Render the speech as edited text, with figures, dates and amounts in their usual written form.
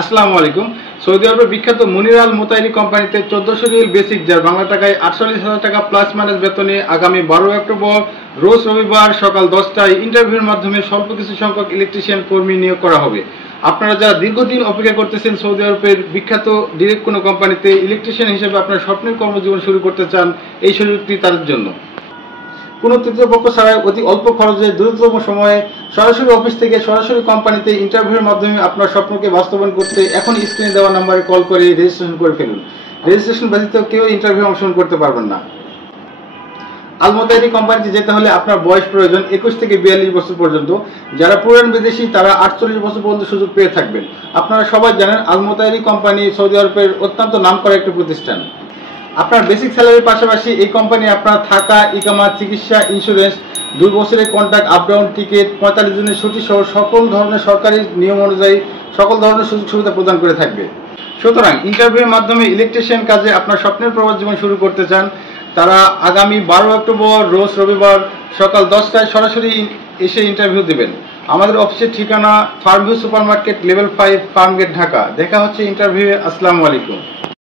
আসসালামু আলাইকুম। সৌদি আরবের বিখ্যাত মুনির আল মোতাইরি কোম্পানিতে 1400 রিয়াল বেসিক, যার বাংলা টাকায় 48,000 টাকা প্লাস মাইনাস বেতনে আগামী 12 অক্টোবর রোজ রবিবার সকাল 10টায় ইন্টারভিউর মাধ্যমে স্বল্প কিছু সংখ্যক ইলেকট্রিশিয়ান কর্মী নিয়োগ করা হবে। আপনারা যারা দীর্ঘদিন অপেক্ষা করতেছেন সৌদি আরবের বিখ্যাত ডিরেক্ট কোনো কোম্পানিতে ইলেকট্রিশিয়ান হিসেবে আপনার স্বপ্নের কর্মজীবন শুরু করতে চান, এই সুযোগটি তাদের জন্য। কোনো তৃতীয় পক্ষ ছাড়াই অতি অল্প খরচে দ্রুততম সময়ে সরাসরি অফিস থেকে সরাসরি কোম্পানিতে ইন্টারভিউর মাধ্যমে আপনার স্বপ্নকে বাস্তবায়ন করতে এখন স্ক্রিনে দেওয়া নাম্বারে কল করে রেজিস্ট্রেশন করে ফেলুন। রেজিস্ট্রেশন ব্যতীত কেউ ইন্টারভিউ অংশগ্রহণ করতে পারবেন না। আল মোতাইরি কোম্পানিতে যেতে হলে আপনার বয়স প্রয়োজন 21 থেকে 42 বছর পর্যন্ত। যারা পুরান বিদেশি তারা 48 বছর পর্যন্ত সুযোগ পেয়ে থাকবেন। আপনারা সবাই জানেন আল মোতাইরি কোম্পানি সৌদি আরবের অত্যন্ত নামকরা একটি প্রতিষ্ঠান। আপনার বেসিক স্যালারির পাশাপাশি এই কোম্পানি আপনার থাকা, ইকামা, চিকিৎসা, ইন্স্যুরেন্স, 2 বছরের কন্ট্রাক্ট, আপ ডাউন টিকিট, 45 দিনের ছুটি সহ সকল ধরনের সরকারি নিয়ম অনুযায়ী সকল ধরনের সুযোগ সুবিধা প্রদান করে থাকবে। সুতরাং ইন্টারভিউর মাধ্যমে ইলেকট্রিশিয়ান কাজে আপনার স্বপ্নের প্রবাস জীবন শুরু করতে চান, তারা আগামী 12 অক্টোবর রোজ রবিবার সকাল 10টায় সরাসরি এসে ইন্টারভিউ দেবেন। আমাদের অফিসের ঠিকানা Farmview super market, level 5, Farmgate, Dhaka. দেখা হচ্ছে ইন্টারভিউয়ে। আসসালামু আলাইকুম।